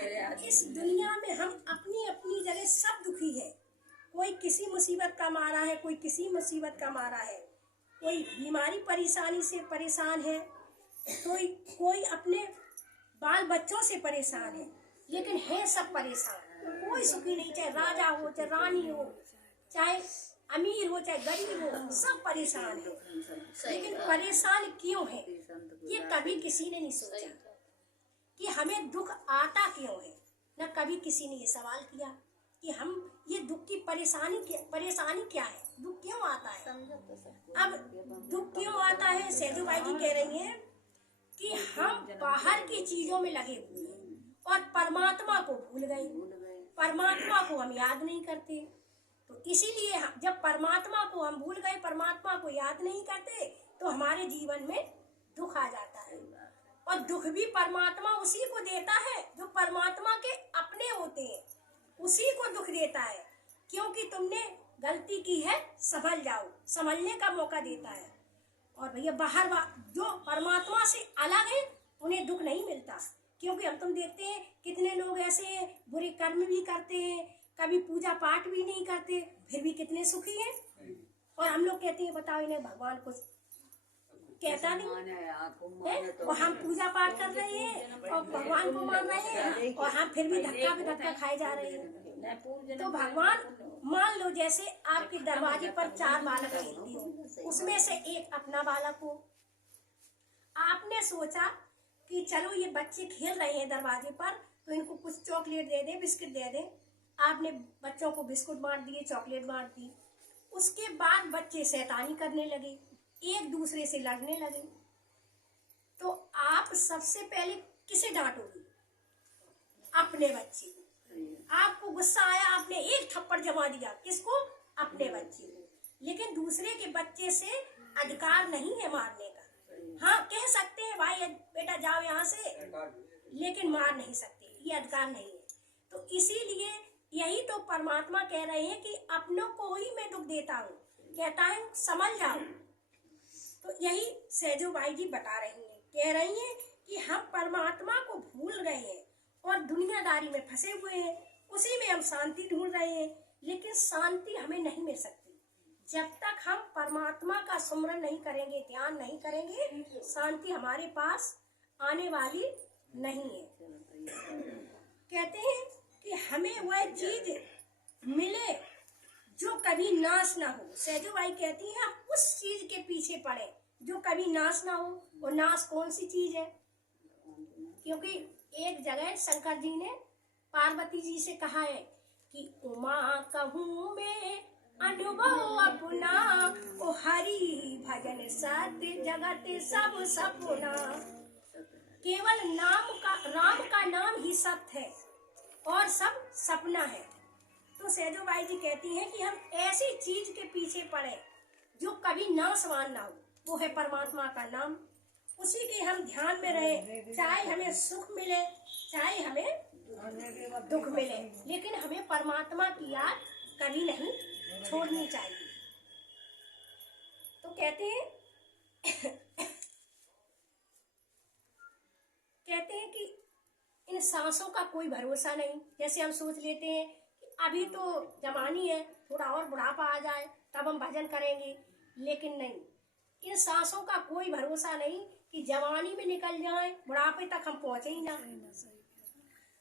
इस दुनिया में हम अपनी अपनी जगह सब दुखी है। कोई किसी मुसीबत का मारा है, कोई किसी मुसीबत का मारा है, कोई बीमारी परेशानी से परेशान है, कोई अपने बाल बच्चों से परेशान है, लेकिन है सब परेशान। कोई सुखी नहीं, चाहे राजा हो, चाहे रानी हो, चाहे अमीर हो, चाहे गरीब हो, सब परेशान है। लेकिन परेशान क्यों है, ये कभी किसी ने नहीं सोचा कि हमें दुख आता क्यों है। न कभी किसी ने ये सवाल किया कि हम ये दुख की परेशानी क्या है, दुख क्यों आता है। अब दुख क्यों आता है, सेजू बाई जी कह रही हैं कि हम बाहर की चीजों में लगे हुए हैं और परमात्मा को भूल गए। परमात्मा को हम याद नहीं करते, तो इसीलिए जब परमात्मा को हम भूल गए, परमात्मा को याद नहीं करते, तो हमारे जीवन में दुख आ जाता है। और दुख भी परमात्मा उसी को देता है जो परमात्मा के अपने होते हैं, उसी को दुख देता है। क्योंकि तुमने गलती की है, संभल जाओ, संभलने का मौका देता है। और भैया बाहर जो परमात्मा से अलग है उन्हें दुख नहीं मिलता। क्योंकि हम तुम देखते हैं कितने लोग ऐसे बुरे कर्म भी करते हैं, कभी पूजा पाठ भी नहीं करते, फिर भी कितने सुखी हैं। और हम लोग कहते हैं बताओ इन्हें भगवान कुछ कहता नहीं है, और हम पूजा पाठ कर रहे हैं और भगवान को मान रहे हैं, और हम फिर भी धक्का पे धक्का खाए जा रहे हैं। तो भगवान मान लो जैसे आपके दरवाजे पर 4 बालक खेलती हो, उसमें से एक अपना बालक हो। आपने सोचा कि चलो ये बच्चे खेल रहे हैं दरवाजे पर, तो इनको कुछ चॉकलेट दे दे, बिस्किट दे दे। आपने बच्चों को बिस्कुट बांट दिए, चॉकलेट बांट दी। उसके बाद बच्चे शैतानी करने लगे, एक दूसरे से लड़ने लगे। तो आप सबसे पहले किसे डांटोगे? अपने बच्चे को। आपको गुस्सा आया, आपने एक थप्पड़ जमा दिया, किसको? अपने बच्चे को। लेकिन दूसरे के बच्चे से अधिकार नहीं है मारने का। हाँ, कह सकते हैं भाई बेटा जाओ यहाँ से, लेकिन मार नहीं सकते, ये अधिकार नहीं है। तो इसीलिए यही तो परमात्मा कह रहे हैं कि अपनों को ही मैं दुख देता हूँ, कहता है समझ जाओ। तो यही सेजो बाई जी बता रही हैं, कह रही हैं कि हम परमात्मा को भूल गए हैं और दुनियादारी में फंसे हुए हैं, उसी में हम शांति ढूंढ रहे हैं। लेकिन शांति हमें नहीं मिल सकती जब तक हम परमात्मा का सुमरन नहीं करेंगे, ध्यान नहीं करेंगे, शांति हमारे पास आने वाली नहीं है। कहते हैं कि हमें वह चीज मिले जो कभी नाश ना हो। सेजो बाई कहती हैं हम उस चीज के पीछे पड़े जो कभी नाश ना हो। और नाश कौन सी चीज है? क्योंकि एक जगह शंकर जी ने पार्वती जी से कहा है कि उमा कहूँ मैं अनुभव अपना, ओ हरि भजन सत्य जगत सब सपना। केवल राम का नाम ही सत्य है और सब सपना है। तो सेजो बाई जी कहती हैं कि हम ऐसी चीज के पीछे पड़े जो कभी नाशवान ना हो, वो है परमात्मा का नाम। उसी के हम ध्यान में रहे, चाहे हमें सुख मिले चाहे हमें दुख मिले, लेकिन हमें परमात्मा की याद कभी नहीं छोड़नी चाहिए। तो कहते हैं कि इन सांसों का कोई भरोसा नहीं। जैसे हम सोच लेते हैं कि अभी तो जवानी है, थोड़ा और बुढ़ापा आ जाए तब हम भजन करेंगे, लेकिन नहीं, इन सांसों का कोई भरोसा नहीं कि जवानी में निकल जाए, बुढ़ापे तक हम पहुंचे ही ना।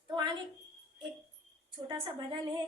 तो आगे एक छोटा सा भजन है।